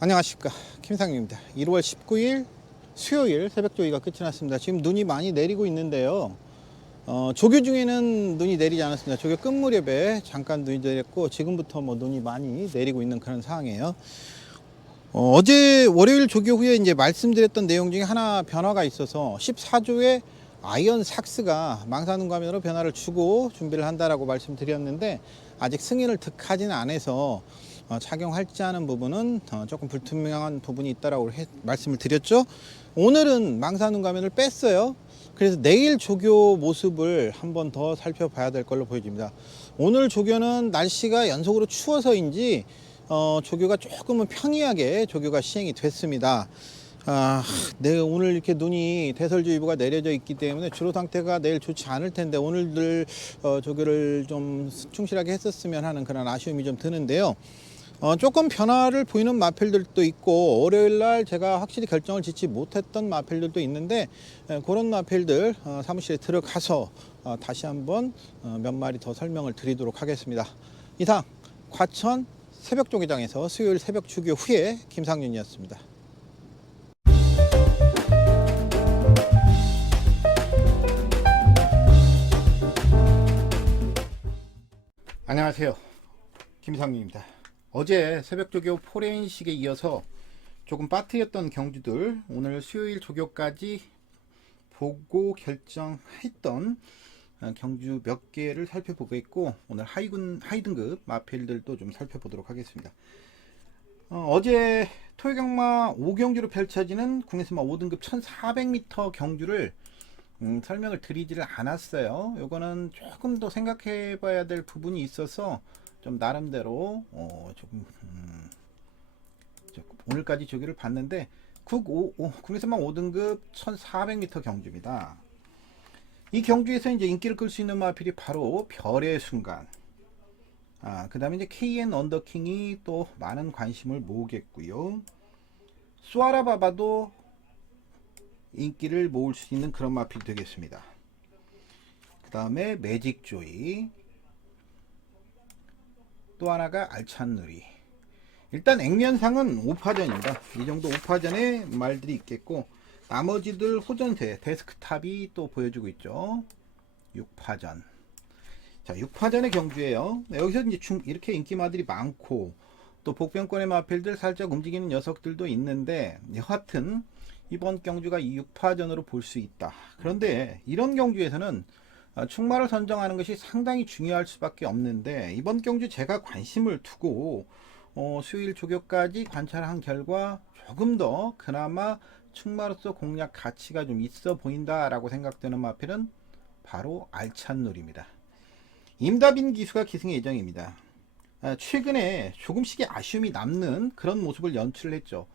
안녕하십니까, 김상윤입니다. 1월 19일 수요일 새벽 조기가 끝이 났습니다. 지금 눈이 많이 내리고 있는데요. 조교 중에는 눈이 내리지 않았습니다. 조교 끝 무렵에 잠깐 눈이 내렸고 지금부터 눈이 많이 내리고 있는 그런 상황이에요. 어제 월요일 조교 후에 이제 말씀드렸던 내용 중에 하나 변화가 있어서 14조의 아이언 삭스가 망사눈 가면으로 변화를 주고 준비를 한다라고 말씀드렸는데 아직 승인을 득하지는 않아서 착용할지 하는 부분은 조금 불투명한 부분이 있다라고 말씀을 드렸죠. 오늘은 망사눈 가면을 뺐어요. 그래서 내일 조교 모습을 한번 더 살펴봐야 될 걸로 보여집니다. 오늘 조교는 날씨가 연속으로 추워서인지 조교가 조금은 평이하게 조교가 시행이 됐습니다. 오늘 이렇게 눈이 대설주의보가 내려져 있기 때문에 주로 상태가 내일 좋지 않을 텐데 오늘들 조교를 좀 충실하게 했었으면 하는 그런 아쉬움이 좀 드는데요. 조금 변화를 보이는 마필들도 있고 월요일날 제가 확실히 결정을 짓지 못했던 마필들도 있는데 그런 마필들 사무실에 들어가서 다시 한번 몇 마리 더 설명을 드리도록 하겠습니다. 이상 과천 새벽 조교장에서 수요일 새벽 조교 후에 김상윤이었습니다. 안녕하세요, 김상윤입니다. 어제 새벽 조교 포레인식에 이어서 조금 빠트렸던 경주들 오늘 수요일 조교까지 보고 결정했던 경주 몇 개를 살펴보겠고 오늘 하이등급 마필들도 좀 살펴보도록 하겠습니다. 어제 토요경마 5경주로 펼쳐지는 국내선마 5등급 1400m 경주를 설명을 드리지를 않았어요. 요거는 조금 더 생각해 봐야 될 부분이 있어서 좀 나름대로 조금 오늘까지 조교를 봤는데 국내선마 5등급 1400m 경주입니다. 이 경주에서 이제 인기를 끌 수 있는 마필이 바로 별의 순간, 그 다음에 이제 KN 언더킹이 또 많은 관심을 모으겠고요. 수아라바바도 인기를 모을 수 있는 그런 마필이 되겠습니다. 그 다음에 매직조이, 또 하나가 알찬누리. 일단 액면상은 5파전입니다. 이 정도 5파전의 말들이 있겠고 나머지들 호전세 데스크탑이 또 보여주고 있죠. 6파전. 자, 6파전의 경주예요. 여기서 이제 이렇게 인기마들이 많고 또 복병권의 마필들 살짝 움직이는 녀석들도 있는데 여하튼 이번 경주가 이 6파전으로 볼 수 있다. 그런데 이런 경주에서는 충마를 선정하는 것이 상당히 중요할 수밖에 없는데 이번 경주 제가 관심을 두고 수요일 조교까지 관찰한 결과 조금 더 그나마 충마로서 공략 가치가 좀 있어 보인다 라고 생각되는 마필은 바로 알찬놀입니다. 임다빈 기수가 기승의 예정입니다. 최근에 조금씩의 아쉬움이 남는 그런 모습을 연출을 했죠.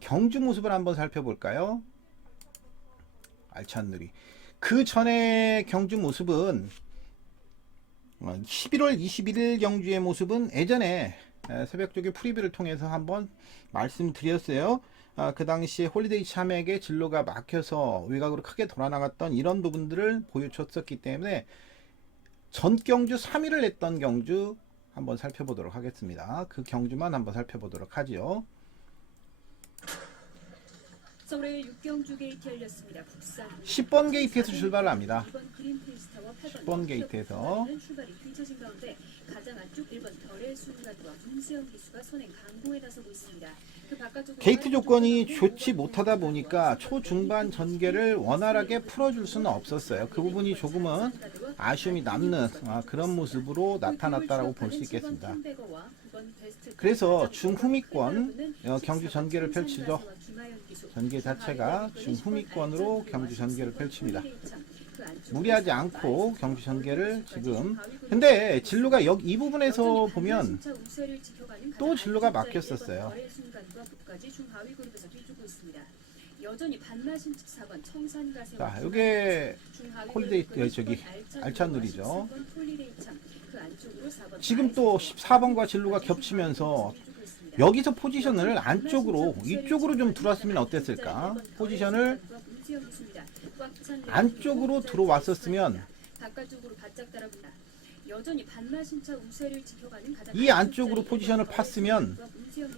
경주 모습을 한번 살펴볼까요? 알찬누리. 그 전에 경주 모습은 11월 21일 경주의 모습은 예전에 새벽조교 프리뷰를 통해서 한번 말씀드렸어요. 그 당시에 홀리데이 참에게 진로가 막혀서 외곽으로 크게 돌아나갔던 이런 부분들을 보여줬었기 때문에 전 경주 3위를 했던 경주 한번 살펴보도록 하겠습니다. 그 경주만 한번 살펴보도록 하죠. 서울의 6경주 게이트 열렸습니다. 북산 10번 게이트에서 출발을 합니다. 10번 게이트에서 출발이 펼쳐진 가운데 가장 안쪽 1번 별의 순간과 문세영 기수가 선행 강공에 나서고 있습니다. 그 바깥쪽으로 게이트 조건이 좋지 못하다 보니까 초중반 전개를 원활하게 풀어줄 수는 없었어요. 그 부분이 조금은 아쉬움이 남는 그런 모습으로 나타났다라고 볼 수 있겠습니다. 그래서 중후미권 경주 전개를 펼치죠. 전개 자체가 중후미권으로 경주 전개를 펼칩니다. 무리하지 않고 경주 전개를 지금, 근데 진로가 이 부분에서 보면 또 진로가 막혔었어요. 자, 요게 홀리데이 저기 알찬누리죠. 지금 또 14번과 진로가 겹치면서 여기서 포지션을 안쪽으로 이쪽으로 좀 들어왔으면 어땠을까? 포지션을 안쪽으로 들어왔었으면 여전히 반마신차 우세를 지켜가는 가장 이 안쪽으로 포지션을 팠으면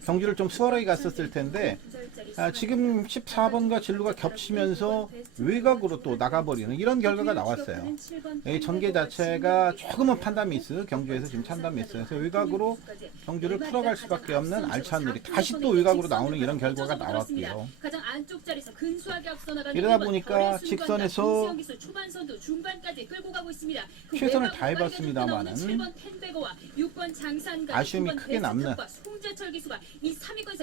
경주를 좀 수월하게 갔었을 텐데 지금 14번과 진루가 겹치면서 외곽으로 또 나가버리는 이런 결과가 나왔어요. 이 전개 자체가 조금은 판단 미스, 경주에서 지금 판단 미스. 그래서 외곽으로 경주를 풀어갈 수밖에 없는 알찬 누리. 다시 또 외곽으로 나오는 이런 결과가 나왔고요. 이러다 보니까 직선에서 최선을 다해봤습니다만은 아쉬움이 크게 남는,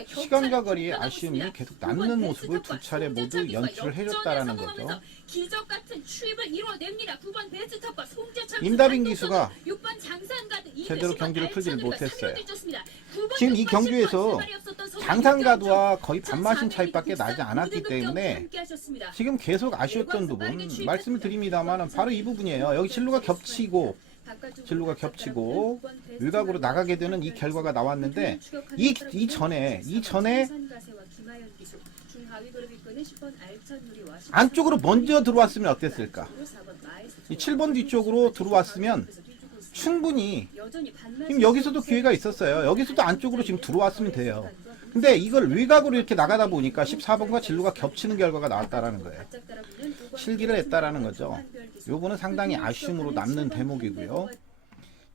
시간과 거리에 아쉬움이 계속 남는 모습을 두 차례 모두 연출을 해줬다라는 거죠. 기적 같은 추입을 이뤄냅니다. 9번 베스트톱과 송재철 임다빈 기수가 6번 장산가드 제대로 경기를 풀지 못했어요. 지금 이 경주에서 장산가드와 거의 반마신 차이밖에 나지 않았기 때문에 지금 계속 아쉬웠던 부분 말씀을 드립니다만 바로 이 부분이에요. 여기 진루가 겹치고 외곽으로 나가게 되는 이 결과가 나왔는데 이 전에 안쪽으로 먼저 들어왔으면 어땠을까? 이 7번 뒤쪽으로 들어왔으면 충분히 지금 여기서도 기회가 있었어요. 여기서도 안쪽으로 지금 들어왔으면 돼요. 근데 이걸 외곽으로 이렇게 나가다 보니까 14번과 진루가 겹치는 결과가 나왔다라는 거예요. 실기를 했다라는 거죠. 요거는 상당히 아쉬움으로 남는 대목이고요.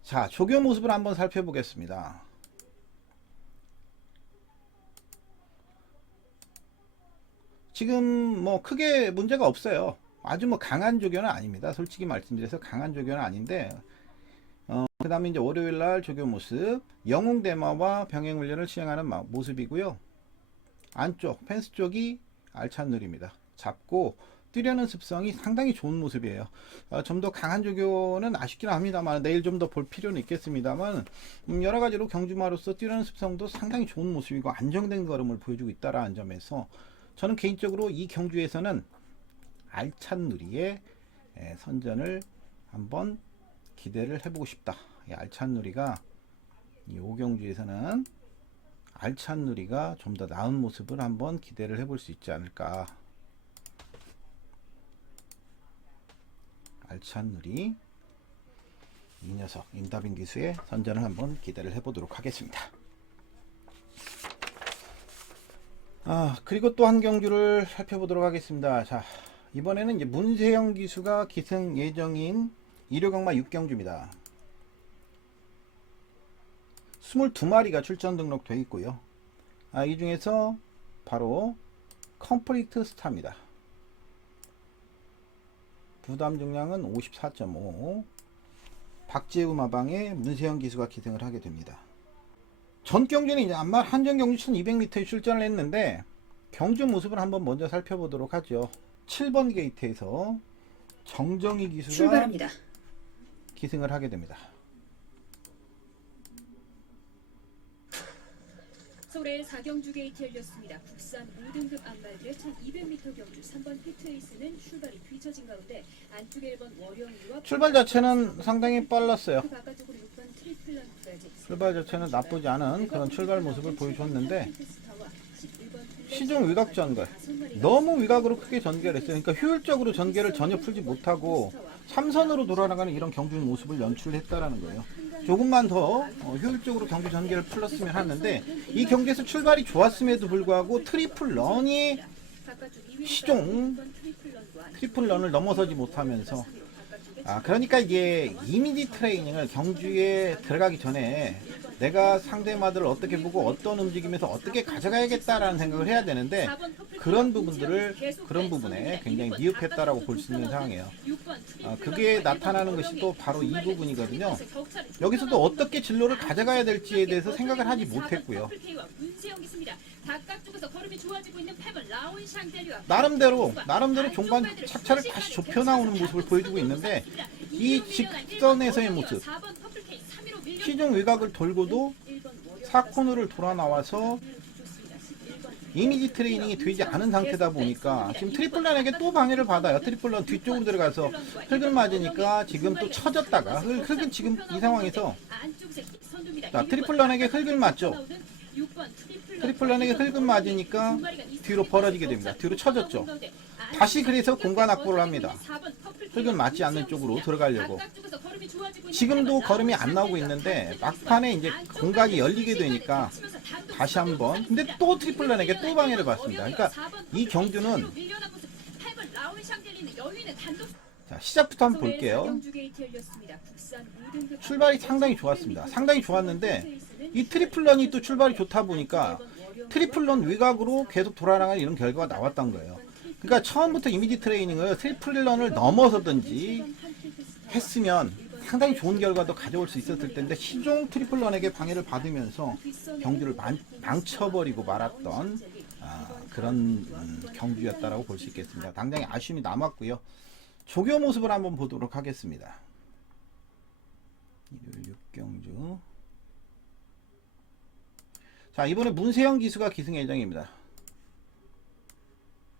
자, 조교 모습을 한번 살펴보겠습니다. 지금 뭐 크게 문제가 없어요. 아주 뭐 강한 조교는 아닙니다. 솔직히 말씀드려서 강한 조교는 아닌데 그 다음에 이제 월요일날 조교 모습, 영웅대마와 병행훈련을 시행하는 모습이고요. 안쪽 펜스 쪽이 알찬 누리입니다. 잡고 뛰려는 습성이 상당히 좋은 모습이에요. 좀 더 강한 조교는 아쉽긴 합니다만 내일 좀 더 볼 필요는 있겠습니다만 여러가지로 경주마로서 뛰려는 습성도 상당히 좋은 모습이고 안정된 걸음을 보여주고 있다라는 점에서 저는 개인적으로 이 경주에서는 알찬 누리의 선전을 한번 기대를 해보고 싶다. 이 알찬 누리가 이 오경주에서는 알찬 누리가 좀 더 나은 모습을 한번 기대를 해볼 수 있지 않을까. 알찬 누리 이 녀석 임다빈 기수의 선전을 한번 기대를 해보도록 하겠습니다. 그리고 또 한 경주를 살펴보도록 하겠습니다. 자, 이번에는 이제 문세영 기수가 기승 예정인 일요강마 6경주입니다. 22마리가 출전 등록되어 있고요. 이 중에서 바로 컴플리트 스타입니다. 부담 중량은 54.5. 박재우 마방에 문세영 기수가 기승을 하게 됩니다. 전 경주는 이제 안말 한정 경주 1200m에 출전을 했는데 경주 모습을 한번 먼저 살펴보도록 하죠. 7번 게이트에서 정정희 기수가 출발합니다. 기승을 하게 됩니다. 서울의 4경주 게이트 열렸습니다. 국산 5등급 안말들의 1200m 경주 3번 히트에이스는 출발이 뒤처진 가운데 안쪽에 1번 월영이와 출발 자체는 상당히 빨랐어요. 그 바깥쪽으로 6번 트리플란트까지 출발 자체는 나쁘지 않은 그런 출발 모습을 보여줬는데 시중 위각 전개 너무 위각으로 크게 전개를 했어요. 그러니까 효율적으로 전개를 전혀 풀지 못하고 3선으로 돌아나가는 이런 경주 모습을 연출했다라는 거예요. 조금만 더 효율적으로 경주 전개를 풀었으면 하는데 이 경기에서 출발이 좋았음에도 불구하고 트리플 런이 시종 트리플 런을 넘어서지 못하면서 그러니까 이게 이미지 트레이닝을 경주에 들어가기 전에 내가 상대마들을 어떻게 보고 어떤 움직임에서 어떻게 가져가야겠다라는 생각을 해야 되는데 그런 부분에 굉장히 미흡했다라고 볼 수 있는 상황이에요. 그게 나타나는 것이 또 바로 이 부분이거든요. 여기서도 어떻게 진로를 가져가야 될지에 대해서 생각을 하지 못했고요. 나름대로 종반 착차를 다시 좁혀 나오는 모습을 보여주고 있는데 이 직선에서의 모습, 시중 외곽을 돌고도 4코너를 돌아 나와서 이미지 트레이닝이 되지 않은 상태다 보니까 지금 트리플런에게 또 방해를 받아요. 트리플런 뒤쪽으로 들어가서 흙을 맞으니까 지금 또 쳐졌다가 흙은 지금 이 상황에서 트리플런에게 흙을 맞죠. 트리플런에게 흙을 맞으니까 뒤로 벌어지게 됩니다. 뒤로 쳐졌죠. 다시 그래서 공간 확보를 합니다. 흙을 맞지 않는 쪽으로 들어가려고. 지금도 걸음이 안 나오고 있는데 막판에 이제 공간이 열리게 되니까 다시 한번 근데 또 트리플런에게 또 방해를 받습니다. 그러니까 이 경주는 자, 시작부터 한번 볼게요. 출발이 상당히 좋았습니다. 상당히 좋았는데 이 트리플런이 또 출발이 좋다 보니까 트리플런 외곽으로 계속 돌아나가는 이런 결과가 나왔던 거예요. 그러니까 처음부터 이미지 트레이닝을 트리플런을 넘어서든지 했으면 상당히 좋은 결과도 가져올 수 있었을 텐데 시종 트리플런에게 방해를 받으면서 경주를 망쳐버리고 말았던 그런 경주였다라고 볼 수 있겠습니다. 당장히 아쉬움이 남았고요. 조교 모습을 한번 보도록 하겠습니다. 일요일 6경주. 자, 이번에 문세영 기수가 기승 예정입니다.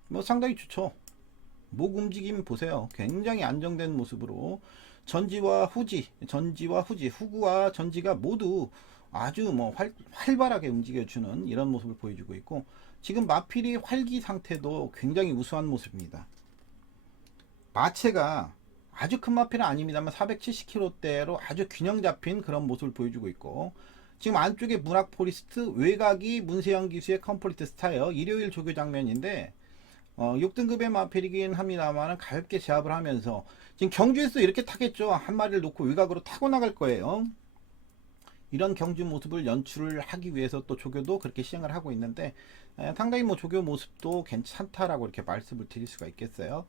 뭐 상당히 좋죠. 목 움직임 보세요. 굉장히 안정된 모습으로 전지와 후지, 후구와 전지가 모두 아주 뭐 활발하게 움직여주는 이런 모습을 보여주고 있고 지금 마필이 활기 상태도 굉장히 우수한 모습입니다. 마체가 아주 큰 마필은 아닙니다만 470kg대로 아주 균형 잡힌 그런 모습을 보여주고 있고 지금 안쪽에 문학 포리스트 외곽이 문세영 기수의 컴플리트 스타예요. 일요일 조교 장면인데 6등급의 마필이긴 합니다만 가볍게 제압을 하면서 지금 경주에서 이렇게 타겠죠. 한 마리를 놓고 외곽으로 타고 나갈 거예요. 이런 경주 모습을 연출을 하기 위해서 또 조교도 그렇게 시행을 하고 있는데 상당히 뭐 조교 모습도 괜찮다라고 이렇게 말씀을 드릴 수가 있겠어요.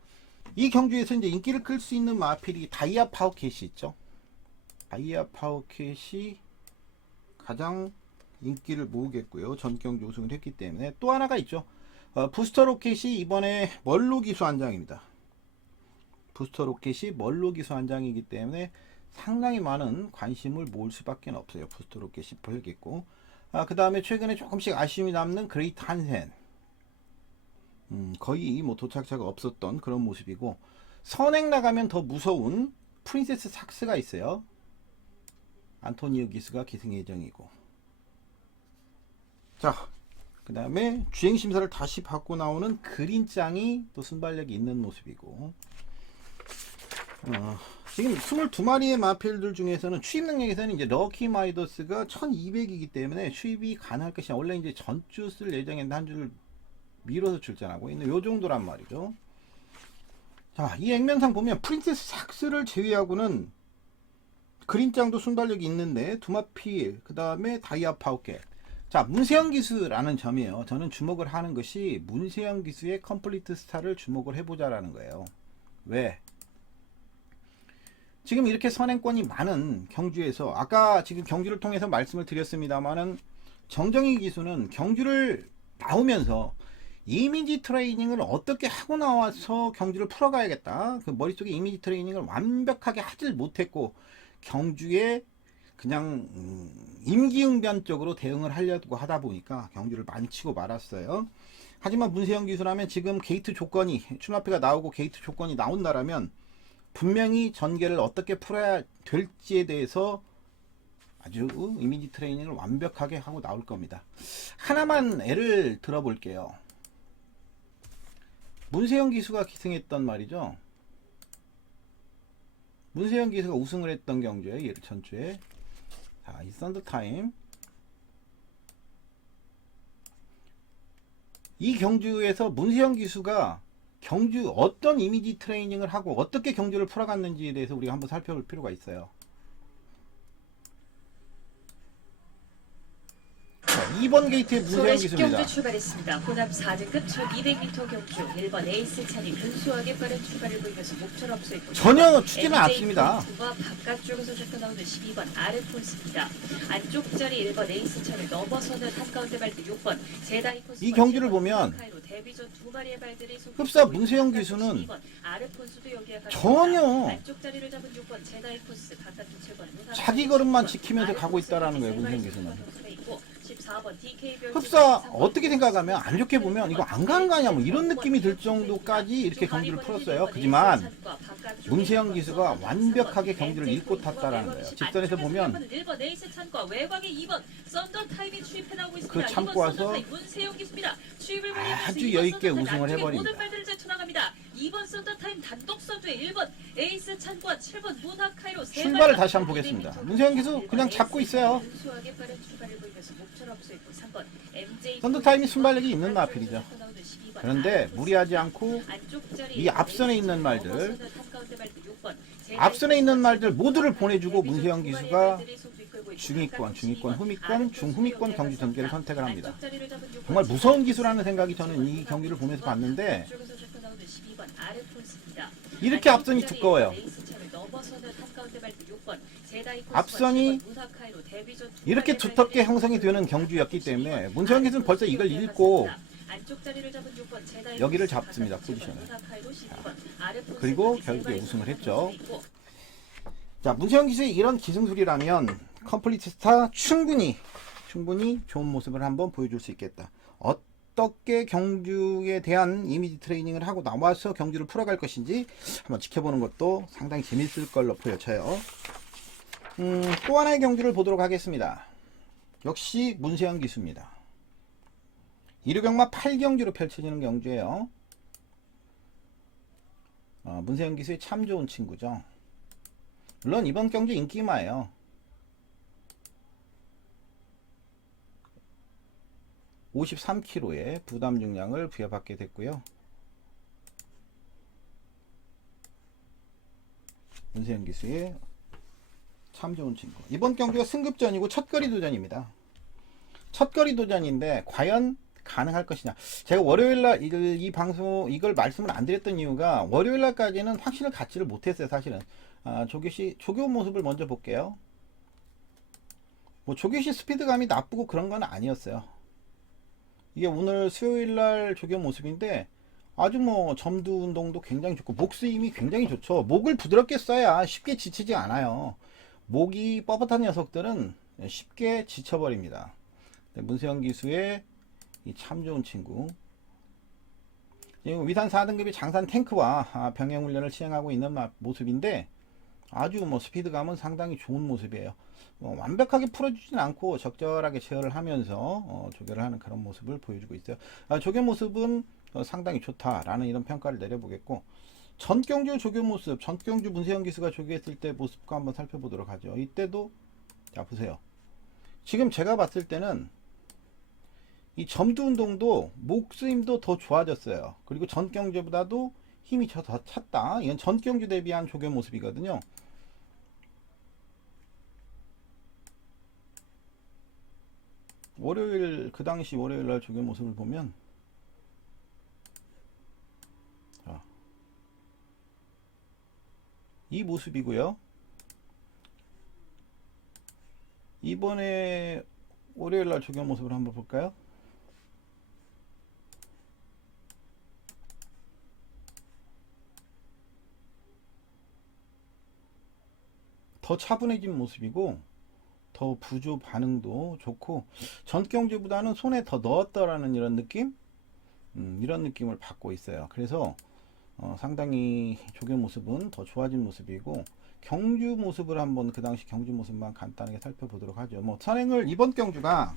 이 경주에서 이제 인기를 끌 수 있는 마필이 다이아 파워캣이 있죠. 다이아 파워캣이 가장 인기를 모으겠고요. 전경주 우승을 했기 때문에 또 하나가 있죠. 부스터 로켓이 이번에 멀로 기수 한 장입니다. 부스터 로켓이 멀로 기수 한 장이기 때문에 상당히 많은 관심을 모을 수밖에 없어요. 부스터 로켓이 보이겠고 그 다음에 최근에 조금씩 아쉬움이 남는 그레이트 한센 거의 뭐 도착자가 없었던 그런 모습이고 선행 나가면 더 무서운 프린세스 삭스가 있어요. 안토니오 기수가 기승 예정이고 자 그 다음에 주행심사를 다시 받고 나오는 그린짱이 또 순발력이 있는 모습이고 지금 22마리의 마필들 중에서는 추입 능력에서는 이제 럭키 마이더스가 1200이기 때문에 추입이 가능할 것이냐 원래 이제 전주 쓸 예정인데 한 줄 밀어서 출전하고 있는 요 정도란 말이죠. 자, 이 액면상 보면 프린세스 삭스를 제외하고는 그린짱도 순발력이 있는데 두마필 그 다음에 다이아 파워캣 자 문세영 기수라는 점이에요. 저는 주목을 하는 것이 문세영 기수의 컴플리트 스타를 주목을 해보자 라는 거예요. 왜? 지금 이렇게 선행권이 많은 경주에서 아까 지금 경주를 통해서 말씀을 드렸습니다만은 정정희 기수는 경주를 나오면서 이미지 트레이닝을 어떻게 하고 나와서 경주를 풀어가야겠다. 그 머릿속에 이미지 트레이닝을 완벽하게 하질 못했고 경주에 그냥 임기응변적으로 대응을 하려고 하다 보니까 경주를 많이 치고 말았어요. 하지만 문세영 기수라면 지금 게이트 조건이 출마표가 나오고 게이트 조건이 나온다라면 분명히 전개를 어떻게 풀어야 될지에 대해서 아주 이미지 트레이닝을 완벽하게 하고 나올 겁니다. 하나만 예를 들어볼게요. 문세영 기수가 기승했던 말이죠. 문세영 기수가 우승을 했던 경주에 전주에 자, 이 썬더타임 이 경주에서 문세영 기수가 경주 어떤 이미지 트레이닝을 하고 어떻게 경주를 풀어갔는지에 대해서 우리가 한번 살펴볼 필요가 있어요. 자, 2번 게이트의 문세영 기수입니다. 경주 출발했습니다. 호남 4등급 1200m 경주 1번 에이스 찬이 근소하게 빠른 출발을 보이면서 목줄 앞서있고 전혀 추진은 않습니다. 바깥쪽에서 접근 나오는 12번 아르폰스입니다. 안쪽 자리 1번 에이스 찬을 넘어서는 한가운데 발들 6번 제다이코스 이 경주를 보면 흡사 문세영 기수는 전혀 자기 걸음만 지키면서 가고 있다라는 거예요. 문세영 기수는 흡사 어떻게 생각하면 안 좋게 보면 이거 안 가는 거 아니야 뭐 이런 느낌이 들 정도까지 이렇게 경주를 풀었어요. 하지만 문세영 기수가 완벽하게 경주를 읽고 탔다라는 거예요. 직선에서 보면 그 참고 와서 아주 여유있게 우승을 해버립니다. 2번 썬더타임 단독 선두의 1번 에이스 찬과 7번 문하카이로 출발을 다시 한번 보겠습니다. 문세영 기수 그냥 잡고 있어요. 순수하게 빠른 출발을 보이면서 목처럼 쏘있고 3번 MJ 썬더타임이 순발력이 있는 마필이죠. 그런데 무리하지 않고 이 앞선에 있는 말들, 앞선에 있는 말들 모두를 보내주고 문세영 기수가 중위권, 후미권, 중후미권 경주 전개를 선택을 합니다. 정말 무서운 기수라는 생각이 저는 이 경기를 보면서 봤는데 이렇게 앞선이 두꺼워요. 앞선이 이렇게 두텁게 형성이 되는 경주였기 때문에 문세영 기수는 벌써 이걸 읽고 여기를 잡습니다. 포지션을. 그리고 결국에 우승을 했죠. 자, 문세영 기수의 이런 기승술이라면 컴플리트스타 충분히 좋은 모습을 한번 보여줄 수 있겠다. 어떻게 경주에 대한 이미지 트레이닝을 하고 나와서 경주를 풀어갈 것인지 한번 지켜보는 것도 상당히 재밌을 걸로 보여져요. 또 하나의 경주를 보도록 하겠습니다. 역시 문세영 기수입니다. 1호경마 8경주로 펼쳐지는 경주예요. 문세영 기수의 참 좋은 친구죠. 물론 이번 경주 인기마예요. 53kg의 부담 중량을 부여받게 됐고요. 문세영 기수의 참 좋은 친구. 이번 경주가 승급전이고 첫거리 도전입니다. 첫거리 도전인데 과연 가능할 것이냐. 제가 월요일날 이 방송 이걸 말씀을 안 드렸던 이유가 월요일날까지는 확신을 갖지를 못했어요. 사실은 조교 모습을 먼저 볼게요. 뭐 조교시 스피드감이 나쁘고 그런 건 아니었어요. 이게 오늘 수요일날 조교 모습인데 아주 뭐 점두 운동도 굉장히 좋고 목 스임이 굉장히 좋죠. 목을 부드럽게 써야 쉽게 지치지 않아요. 목이 뻣뻣한 녀석들은 쉽게 지쳐버립니다. 문세영 기수의 이 참 좋은 친구. 위산 4등급의 장산 탱크와 병행 훈련을 시행하고 있는 모습인데 아주 뭐 스피드감은 상당히 좋은 모습이에요. 완벽하게 풀어주진 않고 적절하게 제어를 하면서 조교를 하는 그런 모습을 보여주고 있어요. 조교 모습은 상당히 좋다라는 이런 평가를 내려보겠고, 전경주 조교 모습, 전경주 문세영 기수가 조교했을 때 모습과 한번 살펴보도록 하죠. 이때도 자 보세요. 지금 제가 봤을 때는 이 점두 운동도 목스임도 더 좋아졌어요. 그리고 전경주보다도 힘이 더 찼다. 이건 전경주 대비한 조교 모습이거든요. 월요일 그 당시 월요일날 조교 모습을 보면 자, 이 모습이고요. 이번에 월요일날 조교 모습을 한번 볼까요? 더 차분해진 모습이고 더 부조 반응도 좋고 전경주보다는 손에 더 넣었다라는 이런 느낌? 이런 느낌을 받고 있어요. 그래서 상당히 조교 모습은 더 좋아진 모습이고, 경주 모습을 한번 그 당시 경주 모습만 간단하게 살펴보도록 하죠. 뭐 선행을 이번 경주가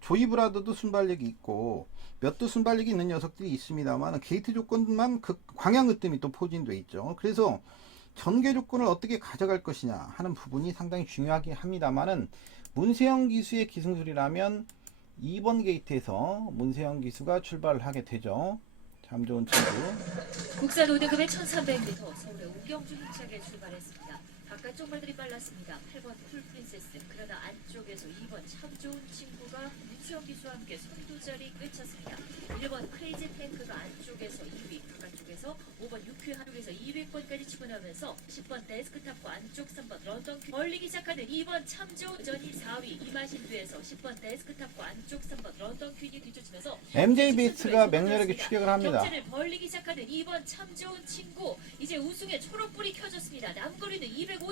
조이브라더도 순발력이 있고 몇 도 순발력이 있는 녀석들이 있습니다만 게이트 조건만 그 광양 으뜸이 또 포진돼 있죠. 그래서 전개 조건을 어떻게 가져갈 것이냐 하는 부분이 상당히 중요하긴 합니다만은 문세영 기수의 기승술이라면 2번 게이트에서 문세영 기수가 출발을 하게 되죠. 참 좋은 친구. 국산 5등급의 1300m 서울의 우경주 힘차게 출발했습니다. 바깥쪽 말들이 빨랐습니다. 8번 쿨프린세스, 그러나 안쪽에서 2번 참 좋은 친구가 문세영 기수와 함께 선두자리 꿰찼습니다. 1번 크레이지 탱크가 안쪽에서 2위, 바깥쪽에서 5번 유큐 한쪽에서 2위권까지 치고 나면서 10번 데스크탑과 안쪽 3번 런던 퀸 벌리기 시작하는 2번 참 좋은 전이 4위, 이마신드에서 10번 데스크탑과 안쪽 3번 런던 퀸이 뒤쫓으면서 MJ 비스트가 맹렬하게 추격을 합니다. 경제를 벌리기 시작하는 2번 참 좋은 친구, 이제 우승의 초록불이 켜졌습니다. 남거리는 250m.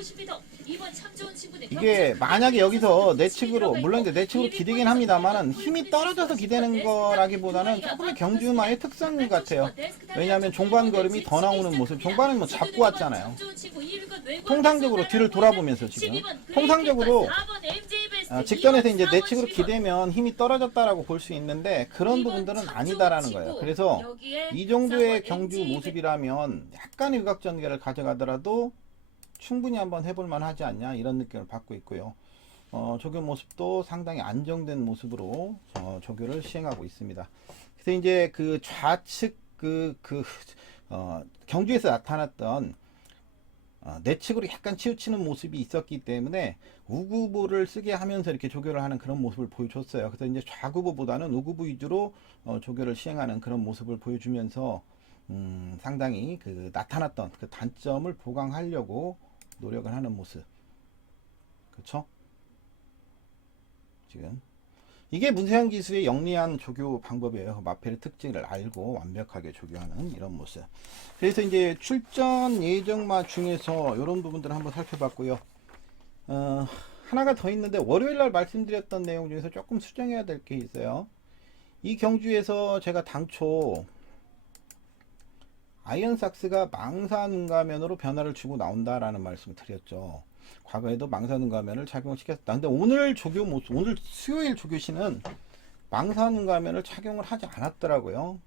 2번 참 좋은 친구는 이게 만약에 여기서 내측으로, 물론 이제 내측으로 기대긴 합니다만은 힘이 떨어져서 기대는 거라기보다는 조금의 경주마의 특성 같아요. 왜냐하면 종반 걸음이 더 나오는 모습, 종반은 뭐 잡고 왔잖아요. 통상적으로 뒤를 돌아보면서 지금 통상적으로 직전에서 이제 내측으로 기대면 힘이 떨어졌다라고 볼 수 있는데 그런 부분들은 아니다라는 거예요. 그래서 이 정도의 경주 모습이라면 약간의 유각 전개를 가져가더라도 충분히 한번 해볼 만하지 않냐 이런 느낌을 받고 있고요. 조교 모습도 상당히 안정된 모습으로 조교를 시행하고 있습니다. 그래서 이제 그 좌측 경주에서 나타났던 내측으로 약간 치우치는 모습이 있었기 때문에 우구부를 쓰게 하면서 이렇게 조교를 하는 그런 모습을 보여줬어요. 그래서 이제 좌구부보다는 우구부 위주로 조교를 시행하는 그런 모습을 보여주면서 상당히 그 나타났던 그 단점을 보강하려고 노력을 하는 모습. 그렇죠? 지금 이게 문세현 기수의 영리한 조교 방법이에요. 마펠의 특징을 알고 완벽하게 조교하는 이런 모습. 그래서 이제 출전 예정마 중에서 이런 부분들을 한번 살펴봤고요. 하나가 더 있는데 월요일 날 말씀드렸던 내용 중에서 조금 수정해야 될 게 있어요. 이 경주에서 제가 당초 아이언삭스가 망사눈가면으로 변화를 주고 나온다라는 말씀을 드렸죠. 과거에도 망사눈가면을 착용시켰다. 근데 오늘 조교 모습, 오늘 수요일 조교시는 망사눈가면을 착용을 하지 않았더라고요.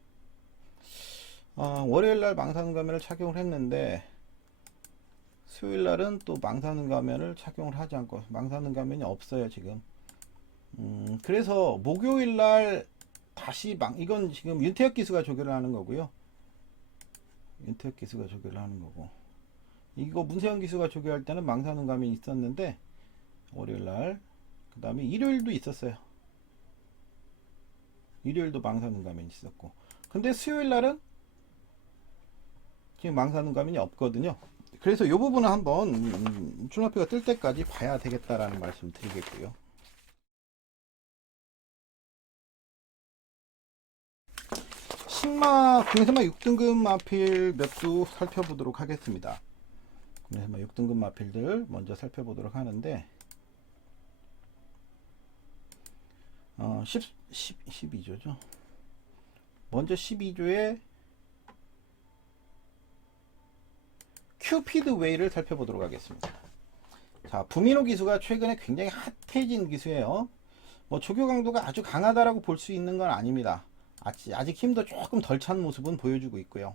월요일 날 망사눈가면을 착용을 했는데 수요일 날은 또 망사눈가면을 착용을 하지 않고 망사눈가면이 없어요 지금. 그래서 목요일 날 다시 이건 지금 윤태혁 기수가 조교를 하는 거고요. 윤태혁 기수가 조교를 하는 거고, 이거 문세현 기수가 조교할 때는 망사눈가면이 있었는데 월요일날, 그 다음에 일요일도 있었어요. 일요일도 망사눈가면이 있었고, 근데 수요일날은 지금 망사눈가면이 없거든요. 그래서 이 부분은 한번 출마표가 뜰 때까지 봐야 되겠다라는 말씀 드리겠고요. 신마 국내선마 6등급 마필 몇 수 살펴보도록 하겠습니다. 국내선마 6등급 마필들 먼저 살펴보도록 하는데 12조죠. 먼저 12조의 큐피드 웨이를 살펴보도록 하겠습니다. 자, 부민호 기수가 최근에 굉장히 핫해진 기수예요. 뭐 조교 강도가 아주 강하다라고 볼 수 있는 건 아닙니다. 아직 힘도 조금 덜 찬 모습은 보여주고 있고요.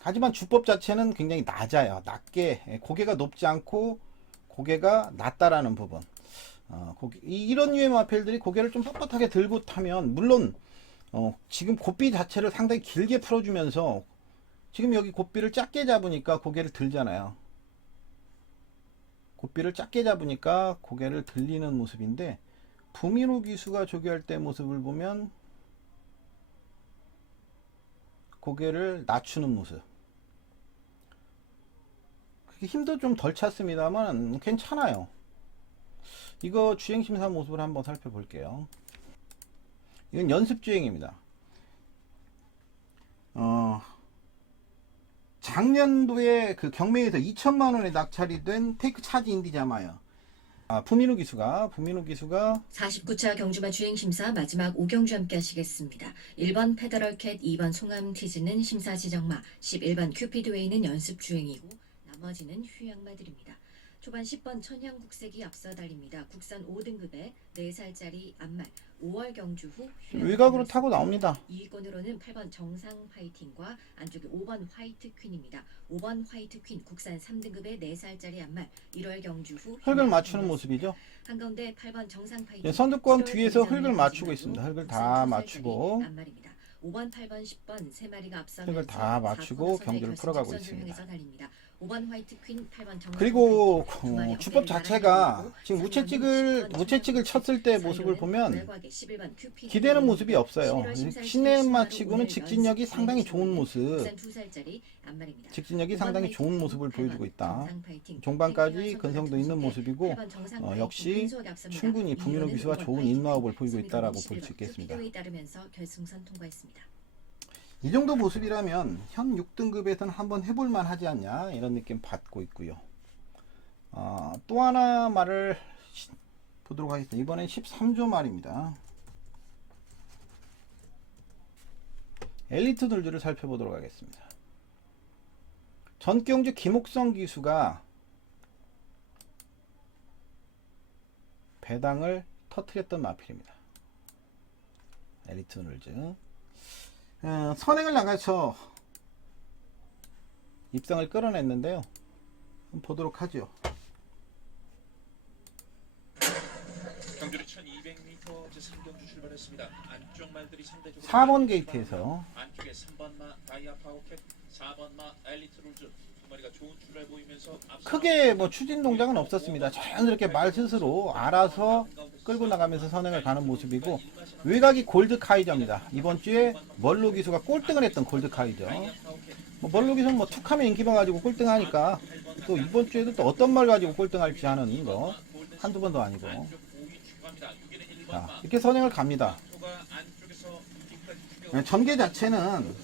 하지만 주법 자체는 굉장히 낮아요. 낮게, 고개가 높지 않고 고개가 낮다라는 부분. 이런 유의 마필들이 고개를 좀 뻣뻣하게 들고 타면, 물론 지금 고삐 자체를 상당히 길게 풀어주면서 지금 여기 고삐를 작게 잡으니까 고개를 들잖아요. 고삐를 작게 잡으니까 고개를 들리는 모습인데, 부민호 기수가 조교할 때 모습을 보면 고개를 낮추는 모습. 힘도 좀 덜 찼습니다만 괜찮아요. 이거 주행심사 모습을 한번 살펴볼게요. 이건 연습주행입니다. 작년도에 그 경매에서 2천만원에 낙찰이 된 테이크 차지 인디자마요. 부민호 기수가 49차 경주마 주행심사 마지막 5경주 함께 하시겠습니다. 1번 페더럴캣, 2번 송암티즈는 심사 지정마, 11번 큐피드웨이는 연습 주행이고 나머지는 휴양마들입니다. 초반 10번 천향국색이 앞서 달립니다. 국산 5등급에 4살짜리 암말 5월 경주 후 외곽으로 타고 나옵니다. 2위권으로는 8번 정상 파이팅과 안쪽에 5번 화이트 퀸입니다. 5번 화이트 퀸 국산 3등급의 4살짜리 암말 1월 경주 후 흙을 맞추는 모습이죠. 한가운데 8번 정상 파이팅 선두권 뒤에서 흙을 맞추고 있습니다. 흙을 다 맞추고 암말입니다. 5번, 8번, 10번 세 마리가 앞서면서 흙을 다 맞추고 경기를 풀어가고 있습니다. 5번 화이트 퀸, 8번 정상 그리고 파이팅, 주법 자체가 지금 우체찍을 쳤을 때 모습을 보면 기대는 모습이 없어요. 시내마 치고는 직진력이 상당히 좋은 모습. 직진력이 상당히 좋은 모습을 보여주고 있다. 종반까지 근성도 있는 모습이고 역시 충분히 부민호 기수가 좋은 인마업을 보이고 있다라고 볼 수 있겠습니다. 이 정도 모습이라면 현 6등급에서는 한번 해볼만 하지 않냐 이런 느낌 받고 있고요. 또 하나 말을 보도록 하겠습니다. 이번엔 13조 말입니다. 엘리트 돌주를 살펴보도록 하겠습니다. 전경주 김옥성 기수가 배당을 터트렸던 마필입니다. 엘리트 오늘즈. 선행을 나가서 입상을 끌어냈는데요. 한번 보도록 하죠. 경주는 1200m 제3경주 출발했습니다. 안쪽 말들이 상대적으로 4번 게이트에서 안쪽에 3번 마 다이아 파워캡, 4번 마 엘리트 룰즈 두 마리가 좋은 출발 보이면서 크게 뭐 추진 동작은 없었습니다. 자연스럽게 말 스스로 알아서 끌고 나가면서 선행을 가는 모습이고, 외곽이 골드 카이저입니다. 이번 주에 멀로 기수가 꼴등을 했던 골드 카이저. 뭐 멀로 기수는 뭐 툭하면 인기만 가지고 꼴등하니까 또 이번 주에도 또 어떤 말 가지고 꼴등할지 하는 거 한두 번도 아니고. 자, 이렇게 선행을 갑니다. 전개 자체는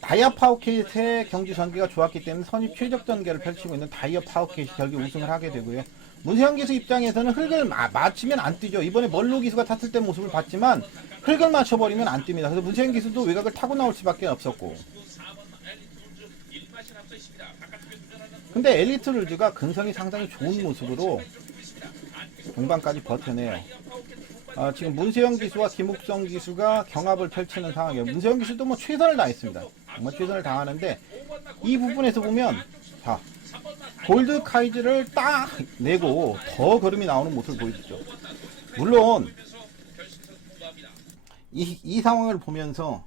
다이아 파워케이트의 경기 전개가 좋았기 때문에 선입 최적 전개를 펼치고 있는 다이아 파워케이트 결국 우승을 하게 되고요. 문세영 기수 입장에서는 흙을 맞추면 안 뛰죠. 이번에 멀로 기수가 탔을 때 모습을 봤지만 흙을 맞춰버리면 안 뜁니다. 그래서 문세영 기수도 외곽을 타고 나올 수밖에 없었고, 근데 엘리트 룰즈가 근성이 상당히 좋은 모습으로 동반까지 버텨내요. 지금 문세영 기수와 김욱성 기수가 경합을 펼치는 상황이에요. 문세영 기수도 뭐 최선을 다했습니다. 정말 최선을 다하는데, 이 부분에서 보면 자, 골드 카이즈를 딱 내고 더 걸음이 나오는 모습을 보여주죠. 물론 이 상황을 보면서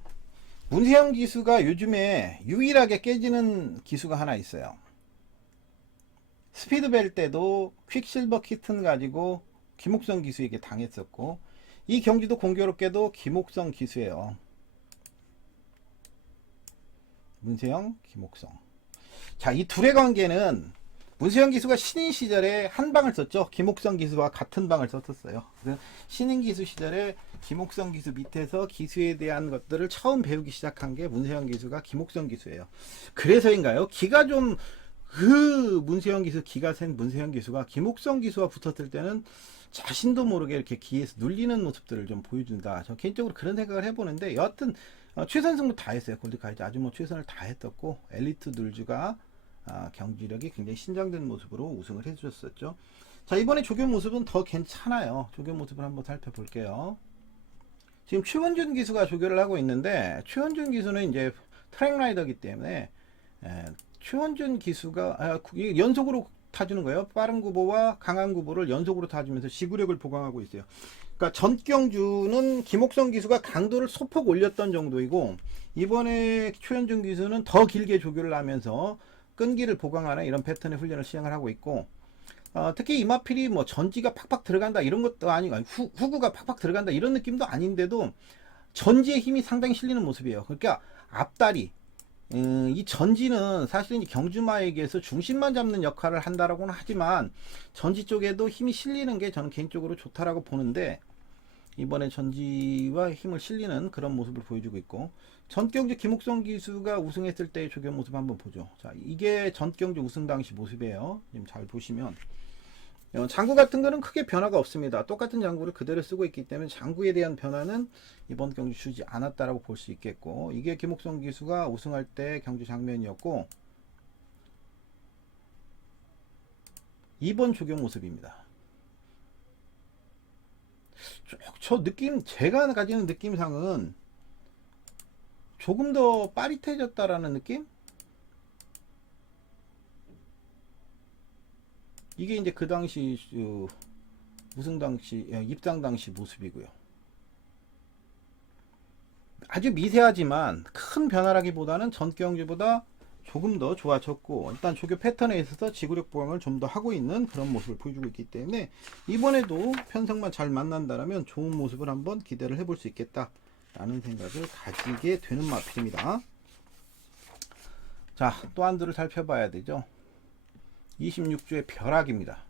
문세영 기수가 요즘에 유일하게 깨지는 기수가 하나 있어요. 스피드벨 때도 퀵실버 키튼 가지고 김옥성 기수에게 당했었고, 이 경기도 공교롭게도 김옥성 기수예요. 문세영, 김옥성. 자, 이 둘의 관계는 문세영 기수가 신인 시절에 한 방을 썼죠. 김옥성 기수와 같은 방을 썼었어요. 그래서 신인 기수 시절에 김옥성 기수 밑에서 기수에 대한 것들을 처음 배우기 시작한 게 문세영 기수가 김옥성 기수예요. 그래서인가요? 기가 좀 문세영 기수, 기가 센 문세영 기수가 김옥성 기수와 붙었을 때는 자신도 모르게 이렇게 기에서 눌리는 모습들을 좀 보여준다. 저 개인적으로 그런 생각을 해보는데, 여하튼 최선 승부 다 했어요. 골드카이즈 아주 뭐 최선을 다 했었고, 엘리트 눌즈가 경기력이 굉장히 신장된 모습으로 우승을 해주셨었죠. 자, 이번에 조교 모습은 더 괜찮아요. 조교 모습을 한번 살펴볼게요. 지금 최원준 기수가 조교를 하고 있는데, 최원준 기수는 이제 트랙라이더이기 때문에 최원준 기수가 연속으로 타주는 거예요. 빠른 구보와 강한 구보를 연속으로 타주면서 지구력을 보강하고 있어요. 그러니까 전경주는 김옥성 기수가 강도를 소폭 올렸던 정도이고, 이번에 최원준 기수는 더 길게 조교를 하면서 끈기를 보강하는 이런 패턴의 훈련을 시행을 하고 있고, 특히 이마필이 뭐 전지가 팍팍 들어간다 이런 것도 아니고, 후구가 팍팍 들어간다 이런 느낌도 아닌데도 전지의 힘이 상당히 실리는 모습이에요. 그러니까 앞다리, 이 전지는 사실은 경주마에게서 중심만 잡는 역할을 한다라고는 하지만, 전지 쪽에도 힘이 실리는 게 저는 개인적으로 좋다라고 보는데, 이번에 전지와 힘을 실리는 그런 모습을 보여주고 있고, 전경주 김옥성 기수가 우승했을 때의 조교 모습 한번 보죠. 자, 이게 전경주 우승 당시 모습이에요. 지금 잘 보시면 장구 같은 거는 크게 변화가 없습니다. 똑같은 장구를 그대로 쓰고 있기 때문에 장구에 대한 변화는 이번 경주 주지 않았다라고 볼 수 있겠고, 이게 김옥성 기수가 우승할 때 경주 장면이었고, 이번 조교 모습입니다. 저 느낌, 제가 가지는 느낌상은 조금 더 빠릿해졌다라는 느낌? 이게 이제 그 당시 우승 당시, 입상 당시 모습이고요. 아주 미세하지만 큰 변화라기보다는 전경주보다 조금 더 좋아졌고, 일단 조교 패턴에 있어서 지구력 보강을 좀 더 하고 있는 그런 모습을 보여주고 있기 때문에, 이번에도 편성만 잘 만난다라면 좋은 모습을 한번 기대를 해볼 수 있겠다 라는 생각을 가지게 되는 마필입니다. 자, 또 한 두를 살펴봐야 되죠. 26주의 벼락입니다.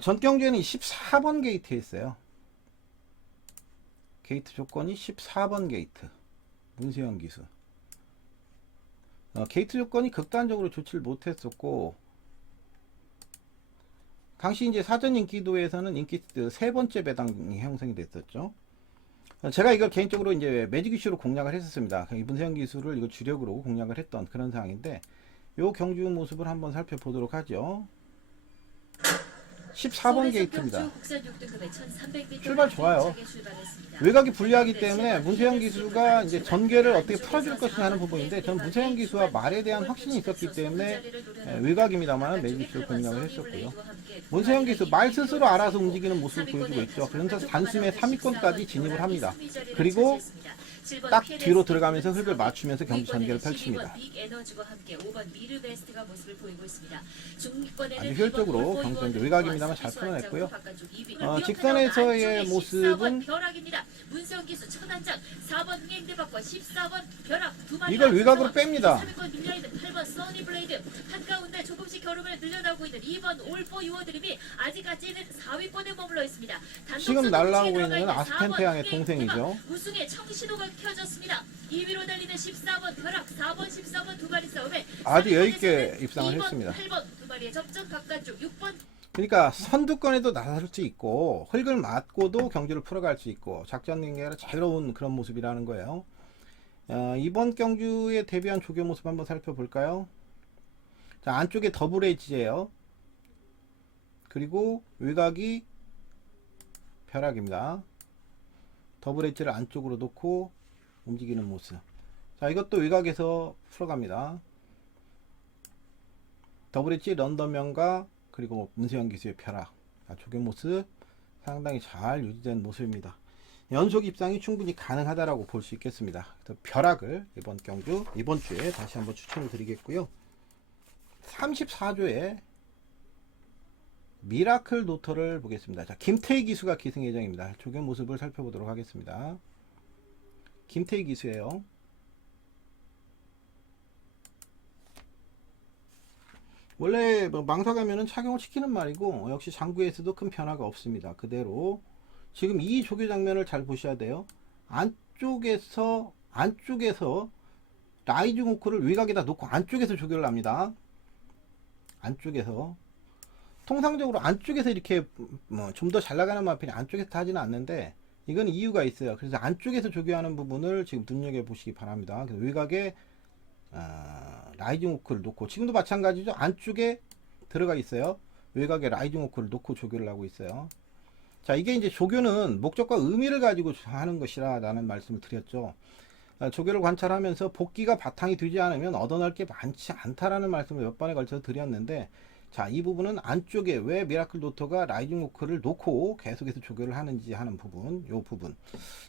전경주에는 14번 게이트에 있어요. 게이트 조건이 14번 게이트. 문세영 기수. 게이트 조건이 극단적으로 좋지를 못했었고, 당시 이제 사전 인기도에서는 인기 세 번째 배당이 형성이 됐었죠. 제가 이걸 개인적으로 이제 매직 이슈로 공략을 했었습니다. 문세영 기수를 이거 주력으로 공략을 했던 그런 상황인데, 요 경주 모습을 한번 살펴보도록 하죠. 14번 게이트입니다. 국산 6등급의 1300m 출발 좋아요. 출발했습니다. 외곽이 불리하기 때문에 문세영 기수가 이제 전개를 어떻게 풀어줄 것이냐 하는 부분인데, 저는 문세영 기수와 말에 대한 확신이 있었기 때문에 외곽입니다만 매진수를 공략을 했었고요. 문세영 기수 말 스스로 알아서 움직이는 모습을 보여주고 있죠. 그래서 단숨에 3위권까지 진입을 합니다. 그리고 딱 뒤로 들어가면서 흙을 맞추면서 경기 전개를 펼칩니다. 아주 효율적으로 경기 전개 외곽입니다만 잘 풀어냈고요. 직선에서의 모습은 이걸 외곽으로 뺍니다. 8번 써니블레이드 한가운데 조금씩 겨름을 늘려나오고 있는 2번 올포 유어드림이 아직까지는 4위권에 머물러 있습니다. 지금 날아오고 있는 아스펜테양의 동생이죠. 우승의 청신호가 켜졌습니다. 2위로 달리는 14번 벼락, 4번, 14번 두 마리 싸움에 아주 여유있게 입상을 2번, 했습니다. 8번 두 마리의 접전 바깥쪽 6번 그러니까 선두권에도 나설 수 있고 흙을 맞고도 경주를 풀어갈 수 있고 작전 경계가 자유로운 그런 모습이라는 거예요. 이번 경주에 대비한 조교 모습 한번 살펴볼까요? 자, 안쪽에 더블 엣지예요. 그리고 외곽이 벼락입니다. 더블 엣지를 안쪽으로 놓고 움직이는 모습. 자, 이것도 외곽에서 풀어갑니다. 더블 엣지 런던면과 그리고 문세영 기수의 벼락. 자, 조교 모습 상당히 잘 유지된 모습입니다. 연속 입상이 충분히 가능하다라고 볼 수 있겠습니다. 그래서 벼락을 이번 경주, 이번 주에 다시 한번 추천을 드리겠고요. 34조에 미라클 노터를 보겠습니다. 자, 김태희 기수가 기승 예정입니다. 조교 모습을 살펴보도록 하겠습니다. 김태희 기수예요. 원래 뭐 망사가면은 착용을 시키는 말이고 역시 장구에서도 큰 변화가 없습니다. 그대로 지금 이 조교 장면을 잘 보셔야 돼요. 안쪽에서 라이징 호크를 외곽에다 놓고 안쪽에서 조교를 합니다. 안쪽에서 통상적으로 안쪽에서 이렇게 뭐 좀 더 잘 나가는 마필이 안쪽에서 타지는 않는데 이건 이유가 있어요. 그래서 안쪽에서 조교하는 부분을 지금 눈여겨 보시기 바랍니다. 그래서 외곽에 라이징 호크를 놓고 지금도 마찬가지죠. 안쪽에 들어가 있어요. 외곽에 라이징 호크를 놓고 조교를 하고 있어요. 자, 이게 이제 조교는 목적과 의미를 가지고 하는 것이라는 말씀을 드렸죠. 조교를 관찰하면서 복귀가 바탕이 되지 않으면 얻어낼 게 많지 않다라는 말씀을 몇 번에 걸쳐서 드렸는데, 자, 이 부분은 안쪽에 왜 미라클 도터가 라이징 호크를 놓고 계속해서 조교를 하는지 하는 부분, 요 부분.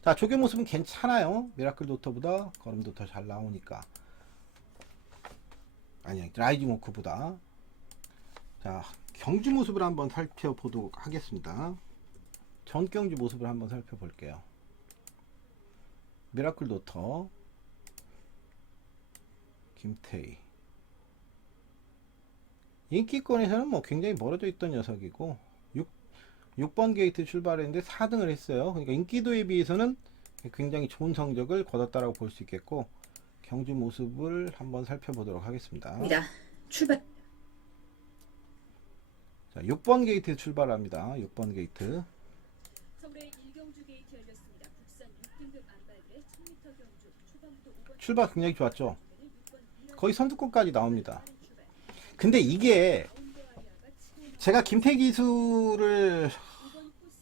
자, 조교 모습은 괜찮아요. 미라클 도터보다 걸음도 더 잘 나오니까. 아니, 라이징 호크보다. 자, 경주 모습을 한번 살펴보도록 하겠습니다. 전 경주 모습을 한번 살펴볼게요. 미라클 도터 김태희 인기권에서는 뭐 굉장히 멀어져 있던 녀석이고 6번 게이트 출발했는데 4등을 했어요. 그러니까 인기도에 비해서는 굉장히 좋은 성적을 거뒀다라고 볼 수 있겠고, 경주 모습을 한번 살펴보도록 하겠습니다. 출발. 자, 6번 게이트 출발합니다. 6번 게이트. 서울의 1경주 게이트 열렸습니다. 국산 6등급 안발의 1000m 경주 초반부터 5번 출발 굉장히 좋았죠. 거의 선두권까지 나옵니다. 근데 이게 제가 김태희 기수를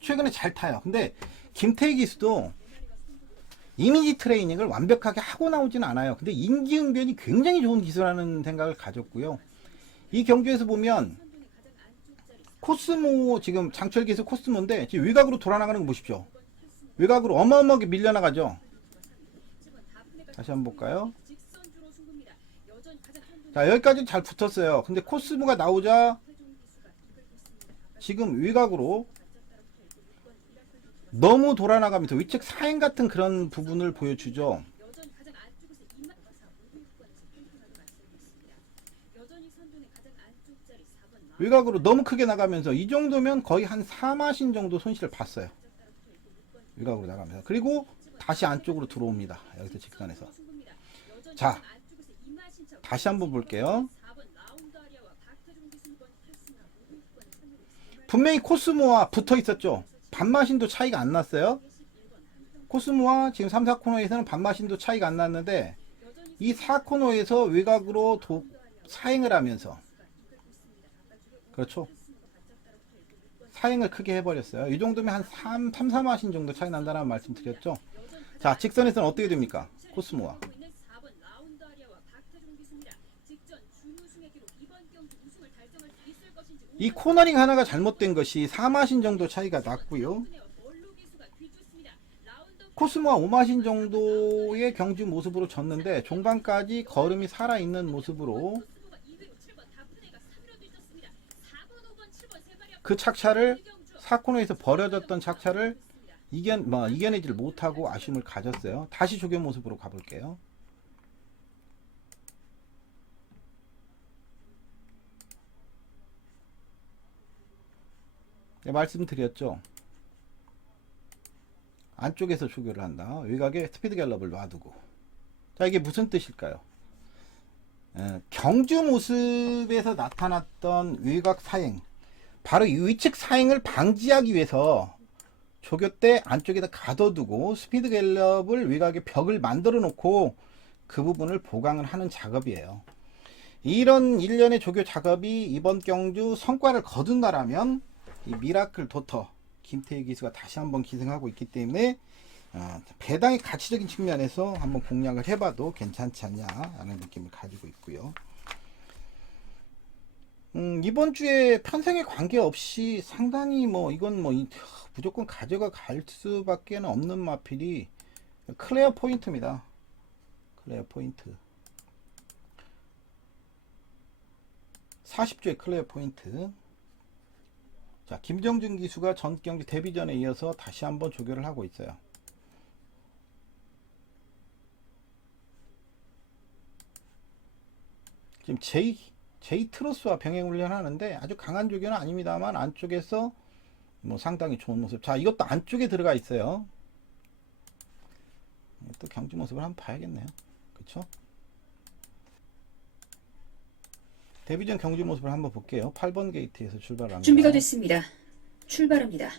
최근에 잘 타요. 근데 김태희 기수도 이미지 트레이닝을 완벽하게 하고 나오진 않아요. 근데 인기응변이 굉장히 좋은 기수라는 생각을 가졌고요. 이 경주에서 보면 코스모, 지금 장철 기수 코스모인데 지금 외곽으로 돌아나가는 거 보십시오. 외곽으로 어마어마하게 밀려나가죠. 다시 한번 볼까요? 자, 여기까지 잘 붙었어요. 근데 코스모가 나오자 지금 외곽으로 너무 돌아나가면서 위측 사행 같은 그런 부분을 보여주죠. 외곽으로 너무 크게 나가면서 이 정도면 거의 한 4마신 정도 손실을 봤어요. 외곽으로 나가면서. 그리고 다시 안쪽으로 들어옵니다. 여기서 직선에서. 자, 다시 한번 볼게요. 분명히 코스모와 붙어 있었죠. 반마신도 차이가 안 났어요. 코스모와 지금 3, 4코너에서는 반마신도 차이가 안 났는데 이 4코너에서 외곽으로 사행을 하면서, 그렇죠, 사행을 크게 해버렸어요. 이 정도면 한 4마신 정도 차이 난다는 말씀 드렸죠. 자, 직선에서는 어떻게 됩니까? 코스모와. 이 코너링 하나가 잘못된 것이 4마신 정도 차이가 났고요. 코스모와 5마신 정도의 경주 모습으로 졌는데 종반까지 걸음이 살아있는 모습으로 그 착차를 4코너에서 버려졌던 착차를 이겨내질 못하고 아쉬움을 가졌어요. 다시 조교 모습으로 가볼게요. 네, 말씀드렸죠. 안쪽에서 조교를 한다. 외곽에 스피드 갤럽을 놔두고. 자, 이게 무슨 뜻일까요? 경주 모습에서 나타났던 외곽 사행, 바로 이 위측 사행을 방지하기 위해서 조교 때 안쪽에다 가둬두고 스피드 갤럽을 외곽에 벽을 만들어 놓고 그 부분을 보강을 하는 작업이에요. 이런 일련의 조교 작업이 이번 경주 성과를 거둔다라면 이 미라클 도터 김태희 기수가 다시 한번 기승하고 있기 때문에 배당의 가치적인 측면에서 한번 공략을 해봐도 괜찮지 않냐라는 느낌을 가지고 있고요. 이번 주에 편성에 관계없이 상당히 이건 무조건 가져가 갈 수밖에 없는 마필이 클레어 포인트입니다. 클레어 포인트 40주의 클레어 포인트. 자, 김정준 기수가 전 경기 데뷔전에 이어서 다시 한번 조교를 하고 있어요. 지금 제이 트로스와 병행훈련 하는데 아주 강한 조교는 아닙니다만 안쪽에서 상당히 좋은 모습. 자, 이것도 안쪽에 들어가 있어요. 또 경주 모습을 한번 봐야겠네요. 그쵸? 데뷔전 경주 모습을 한번 볼게요. 8번 게이트에서 출발합니다. 준비가 됐습니다. 출발합니다.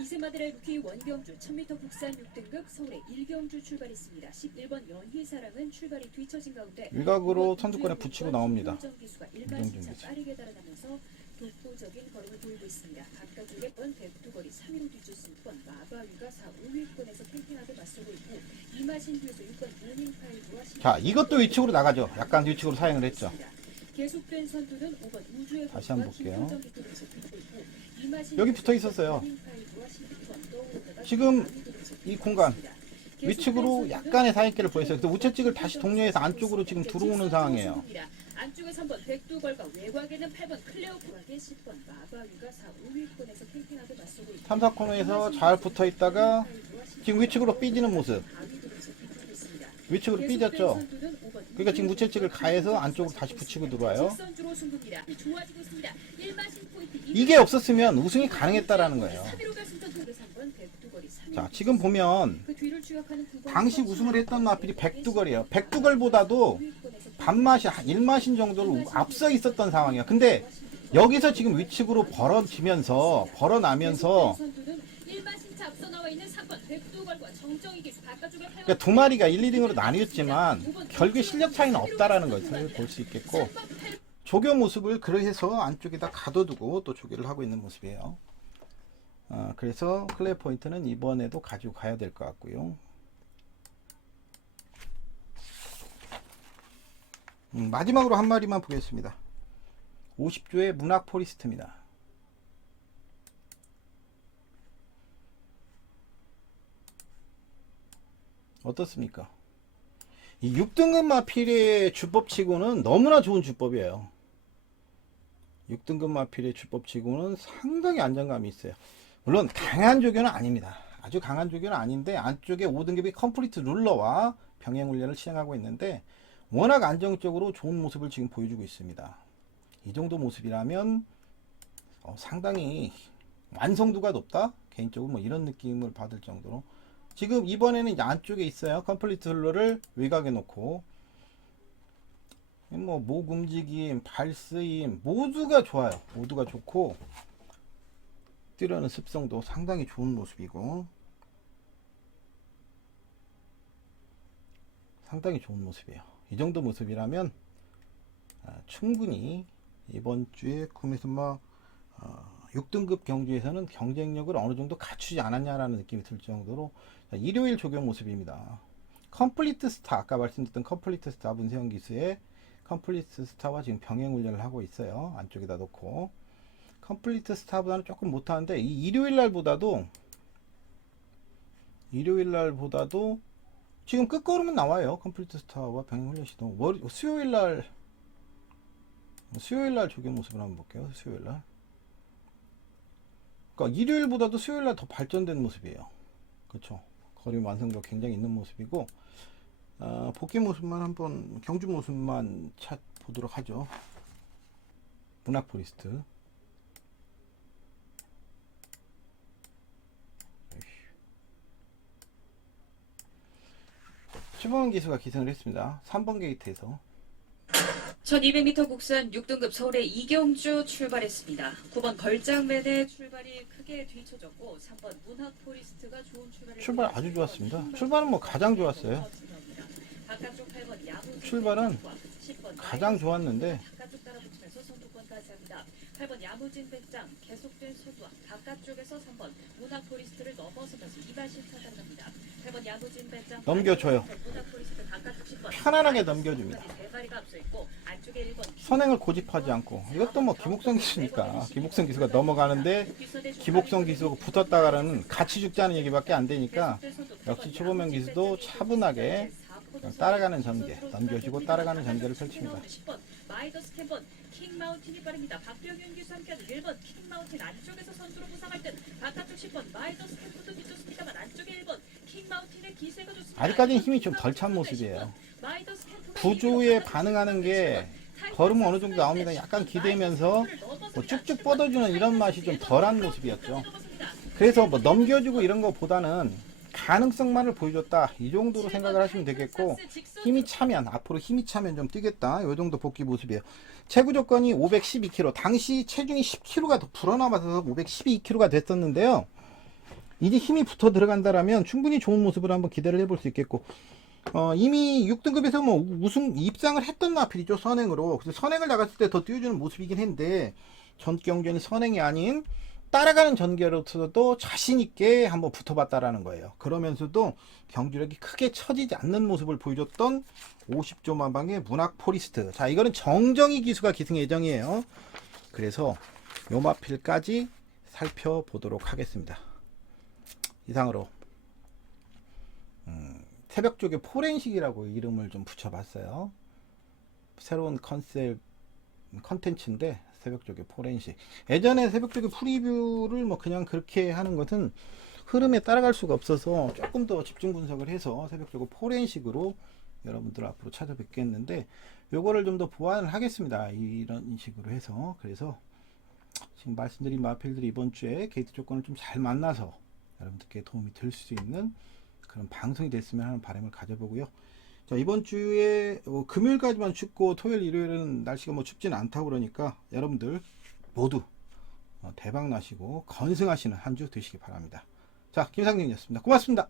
이세마드의 루키 원경주 1000m 국산 6등급 서울의 1경주 출발했습니다. 11번 연희사랑은 출발이 뒤처진 가운데 외곽으로 선두권에 붙이고 나옵니다. 기수가 1마신차 빠르게 달아나면서 독보적인 걸음을 보이고 있습니다. 바깥쪽에 번 백두거리 3위로 뒤쫓은 번 마바위가 4, 5위권에서 캠핑하고 맞서고 있고 이마신 뒤에서 6번 모닝파이브와 자, 이것도 위측으로 나가죠. 약간 위측으로 사행을 했죠. 계속된 선두는 5번 우주의 다시 한번 볼게요. 이마신 여기 붙어 있었어요. 지금 이 공간 위측으로 약간의 사행길을 보였어요. 그래서 우측측을 다시 동료해서 안쪽으로 지금 들어오는 상황이에요. 안쪽에 3번 백두걸과 외곽에는 8번 클레오 구하게 10번 마바위가 4, 5위권에서 캠핑하고 맞서고 있고 3, 4코너에서 잘 붙어 있다가 지금 위측으로 삐지는 모습. 위측으로 삐졌죠. 그러니까 지금 우측측을 가해서 안쪽으로 다시 붙이고 들어와요. 이게 없었으면 우승이 가능했다라는 거예요. 자, 지금 보면 당시 우승을 했던 마필이 백두걸이에요. 백두걸보다도 반마신, 한 1마신 정도로 앞서 있었던 상황이에요. 근데 여기서 지금 위측으로 벌어나면서 그러니까 두 마리가 1, 2등으로 나뉘었지만 결국에 실력 차이는 없다라는 것을 볼 수 있겠고, 조교 모습을 그래서 안쪽에다 가둬두고 또 조교를 하고 있는 모습이에요. 그래서 클레어 포인트는 이번에도 가지고 가야 될 것 같고요. 마지막으로 한 마리만 보겠습니다. 50주의 문학 포리스트입니다. 어떻습니까? 이 6등급 마필의 주법치고는 너무나 좋은 주법이에요. 6등급 마필의 주법치고는 상당히 안정감이 있어요. 물론 강한 조교는 아닙니다. 아주 강한 조교는 아닌데 안쪽에 5등급이 컴플리트 룰러와 병행훈련을 시행하고 있는데 워낙 안정적으로 좋은 모습을 지금 보여주고 있습니다. 이 정도 모습이라면 상당히 완성도가 높다? 개인적으로 이런 느낌을 받을 정도로 지금 이번에는 이제 안쪽에 있어요. 컴플리트 룰러를 외곽에 놓고 목 움직임, 발 쓰임 모두가 좋아요. 모두가 좋고 뛰려는 습성도 상당히 좋은 모습이고 상당히 좋은 모습이에요. 이 정도 모습이라면 충분히 이번 주에 구매선마 6등급 경주에서는 경쟁력을 어느 정도 갖추지 않았냐라는 느낌이 들 정도로 일요일 조경 모습입니다. 컴플리트 스타, 아까 말씀드렸던 컴플리트 스타 문세영 기수의 컴플리트 스타와 지금 병행 훈련을 하고 있어요. 안쪽에다 놓고 컴플리트 스타보다는 조금 못하는데 이 일요일 날보다도 지금 끝걸음은 나와요. 컴플리트 스타와 병행 훈련 시도. 수요일 날 조경 모습을 한번 볼게요. 수요일 날. 그러니까 일요일보다도 수요일 날 더 발전된 모습이에요. 그렇죠. 거리 완성도가 굉장히 있는 모습이고, 복귀 모습만 한번, 경주 모습만 보도록 하죠. 문학 포리스트. 최범원 기수가 기승을 했습니다. 3번 게이트에서 1200m 국산 6등급 서울의 이경주 출발했습니다. 9번 걸장맨의 출발이 크게 뒤쳐졌고 3번 문학 포리스트가 좋은 출발 아주 좋았습니다. 출발은 뭐 가장 좋았어요. 바깥쪽 8번 야무 출발은 가장 좋았는데 바깥쪽 따라붙으면서 선두권까지 합니다. 8번 야무진 배짱 계속된 소두와 바깥쪽에서 3번 문학 포리스트를 넘어서면서 2발씩 차단합니다. 8번 야무진 배짱 넘겨줘요. 문학 포리스트 바깥쪽 10번 편안하게 넘겨줍니다. 세 마리가 앞서 있고 안쪽에 1번 선행을 고집하지 않고, 이것도 뭐 김옥성 기수니까 김옥성 기수가 넘어가는데 김옥성 기수가 붙었다가는 같이 죽자는 얘기밖에 안 되니까 역시 최범현 기수도 차분하게 따라가는 전개, 넘겨주고 따라가는 전개를 펼칩니다. 10번 마이더스 10번 킹마운틴이 빠릅니다. 박병윤 기수 함께하는 1번 킹마운틴 안쪽에서 선두로 부상할 듯 바깥쪽 10번 마이더스 10도 뒤쫓습니다만 안쪽에 1번 킹마운틴의 기세가 좋습니다. 아직까지는 힘이 좀 덜 찬 모습이에요. 부조에 반응하는 게 걸으면 어느 정도 나옵니다. 약간 기대면서 뭐 쭉쭉 뻗어주는 이런 맛이 좀 덜한 모습이었죠. 그래서 뭐 넘겨주고 이런 거보다는 가능성만을 보여줬다, 이 정도로 생각을 하시면 되겠고, 힘이 차면 앞으로 힘이 차면 좀 뛰겠다, 이 정도 복귀 모습이에요. 체구 조건이 512kg, 당시 체중이 10kg가 더 불어남아서 512kg가 됐었는데요. 이제 힘이 붙어 들어간다라면 충분히 좋은 모습을 한번 기대를 해볼 수 있겠고, 이미 6등급에서 뭐 우승 입상을 했던 마필이죠, 선행으로. 그래서 선행을 나갔을 때 더 띄워주는 모습이긴 했는데, 전 경주는 선행이 아닌 따라가는 전개로서도 자신있게 한번 붙어봤다라는 거예요. 그러면서도 경주력이 크게 처지지 않는 모습을 보여줬던 50조 마방의 문학 포리스트. 자, 이거는 정정희 기수가 기승 예정이에요. 그래서 요 마필까지 살펴보도록 하겠습니다. 이상으로 새벽 쪽에 포렌식이라고 이름을 좀 붙여봤어요. 새로운 컨텐츠인데 새벽 쪽에 포렌식. 예전에 새벽 쪽에 프리뷰를 뭐 그냥 그렇게 하는 것은 흐름에 따라갈 수가 없어서 조금 더 집중 분석을 해서 새벽 쪽에 포렌식으로 여러분들 앞으로 찾아뵙겠는데, 요거를 좀 더 보완을 하겠습니다. 이런 식으로 해서. 그래서 지금 말씀드린 마필들이 이번 주에 게이트 조건을 좀 잘 만나서 여러분들께 도움이 될 수 있는 그런 방송이 됐으면 하는 바람을 가져보고요. 자, 이번 주에 금요일까지만 춥고 토요일 일요일은 날씨가 뭐 춥지는 않다고 그러니까 여러분들 모두 대박 나시고 건승하시는 한 주 되시기 바랍니다. 자, 김상진이었습니다. 고맙습니다.